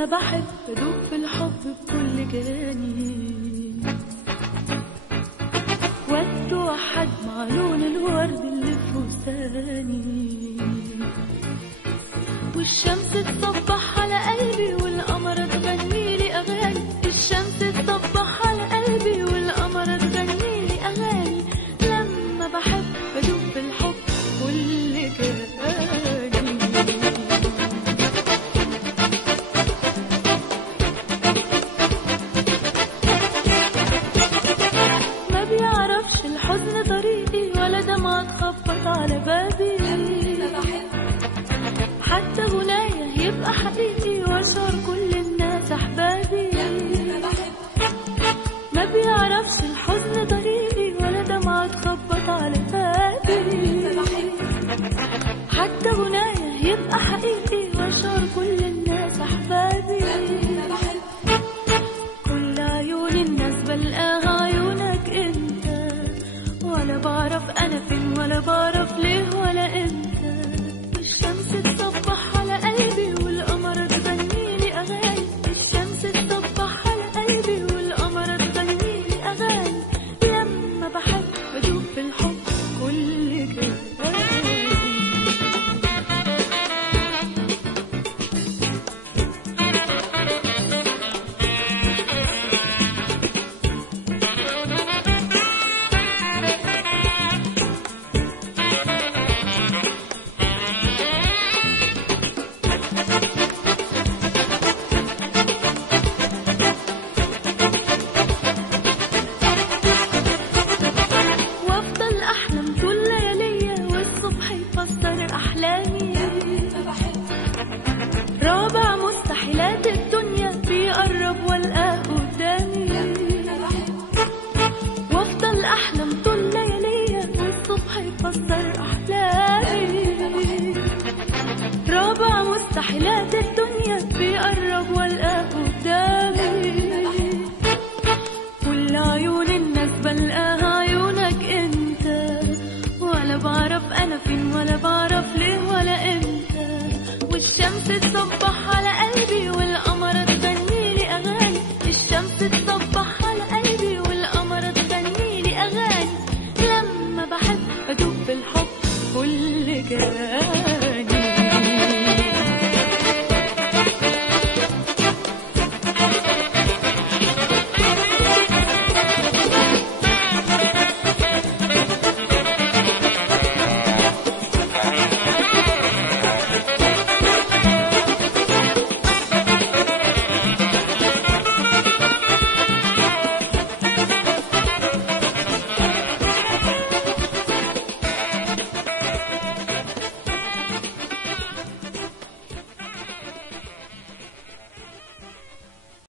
لما بحب بدوب في الحب بكل جاني، واتوحد مع لون الورد اللي في فستاني، والشمس تصبح على قلبي والقمر تغني لي اغاني، الشمس تصبح على قلبي والقمر تغني لي اغاني، لما بحب بدوب في الحب كل جاني. ما بيعرفش الحزن طريقي ولا دمعة تخبط على بابي، حتى غناية يبقى حقيقي وصار كل الناس أحبابي. ما بيعرفش الحزن طريقي ولا دمعة تخبط على بابي، حتى غناية يبقى حقيقي وصار كل الناس أحبابي. كل عيون الناس بلقاها عيونك انت، ولا بعرف أنا فين ولا بعرف ليه ولا امتى. الشمس تصبح على قلبي والقمر تغني لي أغاني، الشمس تصبح على قلبي والقمر تغني لي أغاني، لما بحب بدوب في الحب كل جاني. رابع مستحيلات الدنيا بيقرب والقاه قدامي، وافضل احلم طول لياليا والصبح يفسر احلامي. رابع مستحيلات الدنيا بيقرب والقاه قدامي، كل عيون الناس بلقاها عيونك انت، ولا بعرف انا فين ولا بعرف ليه ولا امتى. والشمس تصبح على قلبي والقمر تغني لي اغاني، الشمس تصبح على قلبي والقمر تغني لي اغاني، لما بحب بدوب بالحب كل جاني.